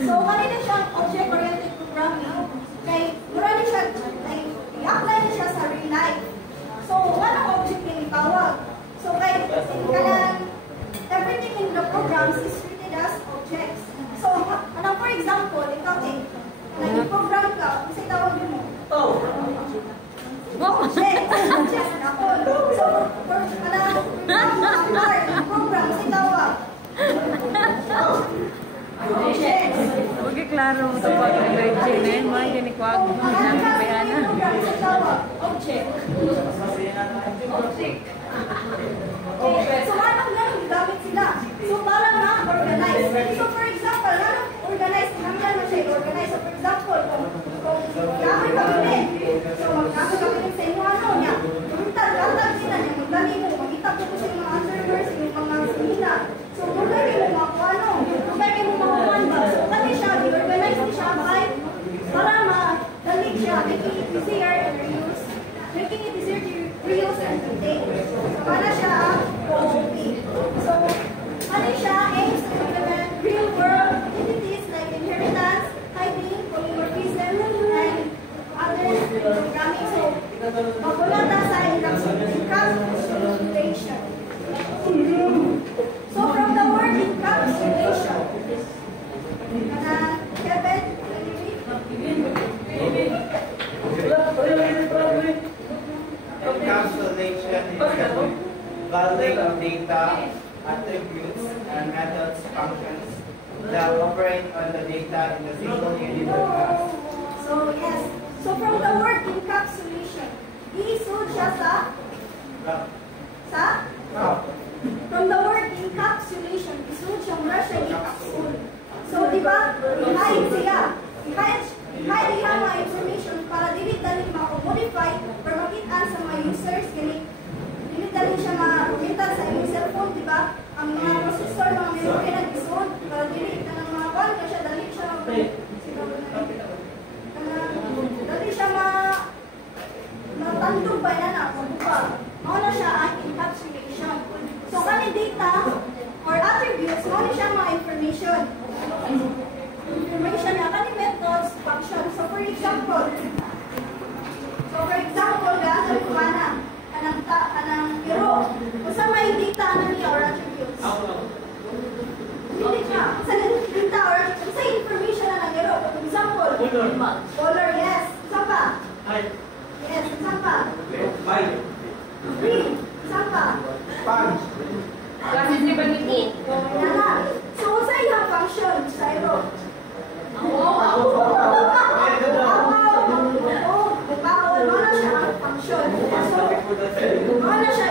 So, kanina siyang object-oriented programming. Kay, mura na siya, i-apply na siya sa real life. So, anong object yung itawag? So, kay, everything in the programs is treated as objects. So, for example, ikaw nag-program ka, kasi tawag mo? Objects. So, program, kasi tawag? Objects. Huwag klaro mo ito pag nag-grade na yun, mga kinikwag mo na pipayana. Object. So, anong ganun gamit sila? So, para ma-organize. So, for example, organize, hanggang na siya organize. So, for example, kung gamit kami so, mag-gamit kami sa inyo, niya, magtag sila niya, magdali mo, mag-itag ko sa mga servers, yung mga sila. So, magdali mo mga magdali mo mga ba? So, kasi siya, i-organize siya para madali siya, making it easier and reuse. Making it easier to reuse and maintain. So, para siya OOP. So, ano siya aims to implement real-world entities like inheritance, typing, polymorphism, and other programming. So, magulata sa encapsulation. So, from the word encapsulation, Kevin, encapsulation is valuing data, attributes, and methods, functions that operate on the data in a single unit of class. So, yes. So, from the word encapsulation, iisod siya from the word encapsulation, isod siya mura siya i-capsule. So, di ba, i-hide siya. I-hide niya mga information para dili-dali ma-modify or makitaan sa mga users. Dili-dali siya ma-makitaan sa inyong cellphone, di ba? Ang mga processor, mga memory nag-isod, para dili ka ng mga kwan, kasi dali siya matandog ba yan ako? Ano na siya ang encapsulation. So, kani data or attributes, ano siya mga information. Information na kani methods, functions. So, for example, gano'n ko anang hero. Kung saan may data niya or attributes? Hindi ka. Kung saan data or kung saan information na ng hero. For example, color, yes. Saan pa? Yes, saan pa? Green, saan pa? Punch. So, sa iyang function, sa hero. Bawal mo na siya ang function. So, ano siya